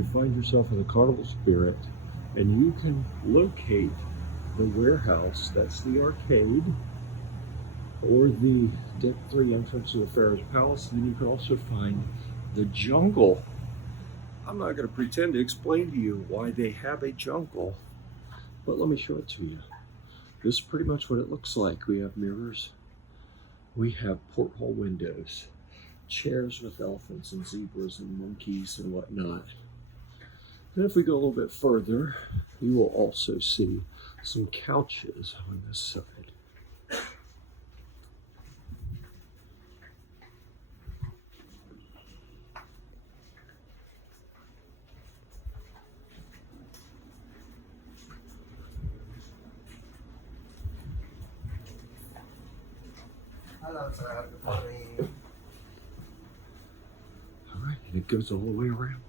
you find yourself in the Carnival Spirit and you can locate the warehouse, that's the arcade, or the Deck 3 entrance to the Pharaoh's Palace, and then you can also find the jungle. I'm not going to pretend to explain to you why they have a jungle, but let me show it to you. This is pretty much what it looks like. We have mirrors, we have porthole windows, chairs with elephants and zebras and monkeys and whatnot. And if we go a little bit further, you will also see some couches on this side. Hello, sir. Good morning. All right, and it goes all the way around.